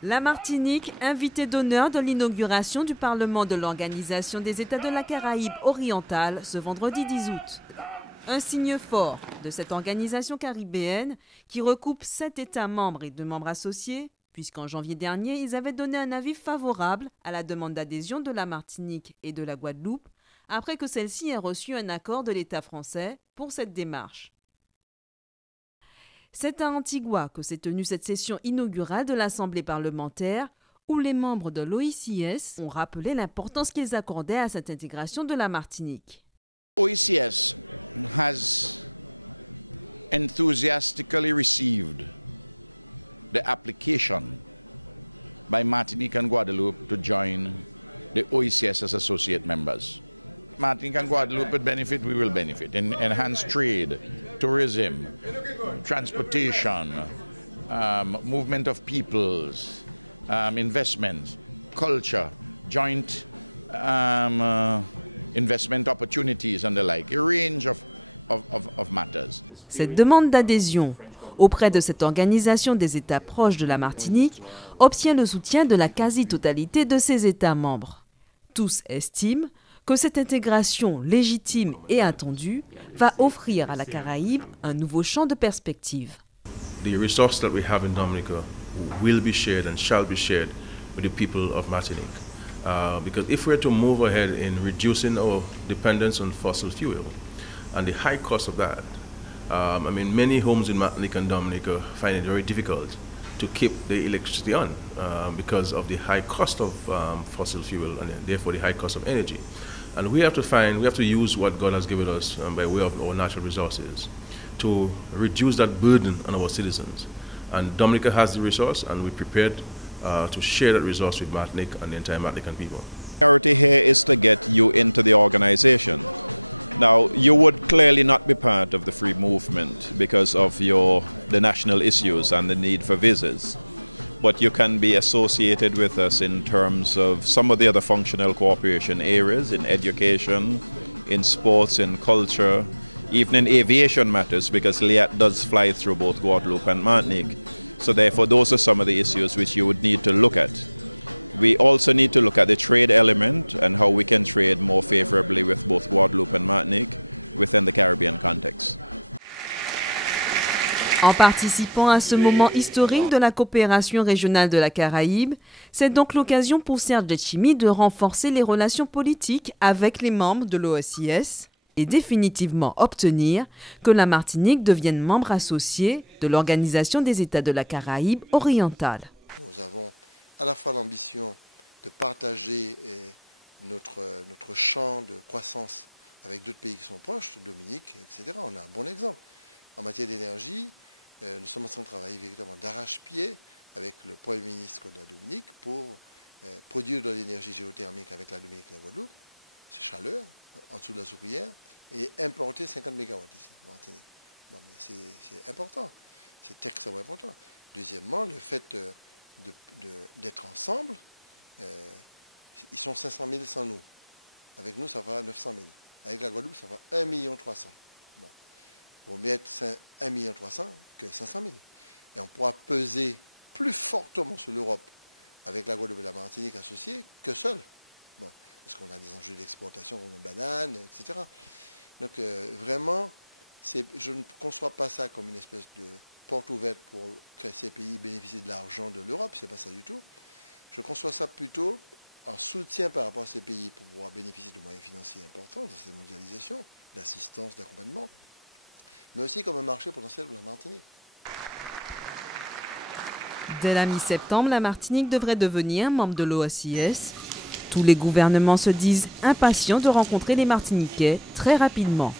La Martinique, invitée d'honneur de l'inauguration du Parlement de l'Organisation des États de la Caraïbe orientale ce vendredi 10 août. Un signe fort de cette organisation caribéenne qui recoupe 7 États membres et 2 membres associés, puisqu'en janvier dernier, ils avaient donné un avis favorable à la demande d'adhésion de la Martinique et de la Guadeloupe, après que celle-ci ait reçu un accord de l'État français pour cette démarche. C'est à Antigua que s'est tenue cette session inaugurale de l'Assemblée parlementaire où les membres de l'OICS ont rappelé l'importance qu'ils accordaient à cette intégration de la Martinique. OICS has enthusiastically received the application by Martinique and Guadeloupe to join the OICS as associate members. Martinique and Guadeloupe would benefit, we will benefit. In enhanced trade, tourism, transportation, movement of peoples, investments, culture, joint investment opportunities and the like, a range of matters. Cette demande d'adhésion auprès de cette organisation des États proches de la Martinique obtient le soutien de la quasi-totalité de ses États membres. Tous estiment que cette intégration légitime et attendue va offrir à la Caraïbe un nouveau champ de perspectives. The resource that we have in Dominica will be shared and shall be shared with the people of Martinique. Because if we're to move ahead in reducing our dependence on fossil fuel and the high cost of that, many homes in Martinique and Dominica find it very difficult to keep the electricity on because of the high cost of fossil fuel and therefore the high cost of energy. And we have to use what God has given us by way of our natural resources to reduce that burden on our citizens. And Dominica has the resource, and we're prepared to share that resource with Martinique and the entire Martinican people. The priority here is to get you into the organization. Now, you would clearly not be part of the free movement because of the national issues and the need for visas. But you can be associated with us in terms of some of the other functional cooperation areas, in education, in sports, in culture, even in aviation matters, because LIAT does fly through both Guadeloupe and Martinique. So therefore, those are some of the issues which you would need to look at. We also need to look at the trade element and how we can trade more favorably with both Guadeloupe and Martinique within the Caribbean context. En participant à ce moment historique de la coopération régionale de la Caraïbe, c'est donc l'occasion pour Serge Letchimy de renforcer les relations politiques avec les membres de l'OICS et définitivement obtenir que la Martinique devienne membre associé de l'Organisation des États de la Caraïbe orientale. Nous avons à la fois l'ambition de partager notre champ de croissance avec d'autres pays qui sont proches, Dominique, etc. On a un bon exemple. En matière d'énergie, nous sommes en train de travailler véritablement d'arrache-pied avec le Premier ministre de la Dominique pour produire de l'énergie géothermique avec la Dominique et la Guadeloupe, c'est chaleur, en dessous de la soufrière, et importer 50 MW ici, en Martinique. Bon, mais c'est important, c'est extrêmement important. Deuxièmement, le fait d'être ensemble, ils sont 500 000 sans nous. Avec nous, ça va 900 000. Avec la Guadeloupe, ça va 1 300 000. Bon. Il vaut mieux être 1 300 000 que 500 000. Et on pourra peser plus fortement sur l'Europe avec la Guadeloupe et la Martinique associées que seul. Bon, parce qu'on a des enjeux d'exportation comme la banane, etc. Donc vraiment, je ne conçois pas ça comme une espèce de porte ouverte pour que ces pays bénéficient de l'argent de l'Europe, c'est pas ça du tout. Je conçois ça plutôt en soutien par rapport à ces pays pour pouvoir bénéficier de moyens financiers importants dans cette mondialisation, d'assistance, d'accompagnement, mais aussi comme un marché potentiel pour la Martinique. Dès la mi-septembre, la Martinique devrait devenir membre de l'OICS. Tous les gouvernements se disent impatients de rencontrer les Martiniquais très rapidement.